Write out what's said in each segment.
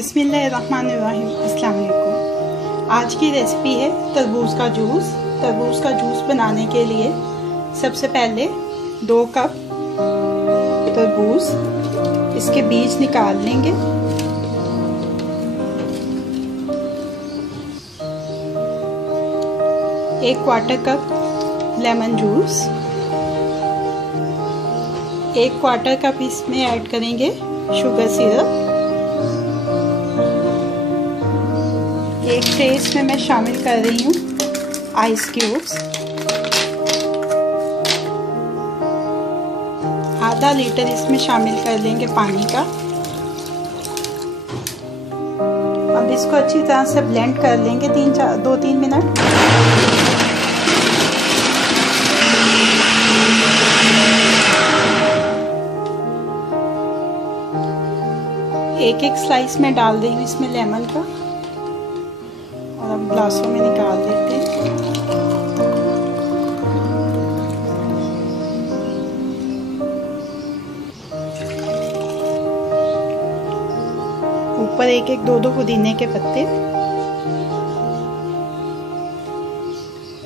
बिस्मिल्लाहिर्रहमानिर्रहीम। अस्सलाम वालेकुम। आज की रेसिपी है तरबूज का जूस। तरबूज का जूस बनाने के लिए सबसे पहले 2 कप तरबूज, इसके बीज निकाल लेंगे। एक quarter cup lemon juice, 1 quarter cup इसमें ऐड करेंगे शुगर सिरप। एक ट्रे इसमें मैं शामिल कर रही हूँ आइस क्यूब्स। आधा लीटर इसमें शामिल कर लेंगे पानी का। अब इसको अच्छी तरह से ब्लेंड कर लेंगे 2-3 मिनट। एक स्लाइस में डाल रही हूँ इसमें लेमन का और अब ग्लासों में निकाल देते हैं। ऊपर 1-2 पुदीने के पत्ते।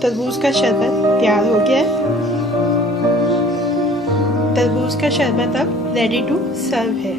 तरबूज का शरबत तैयार हो गया है। तरबूज का शरबत अब रेडी टू सर्व है।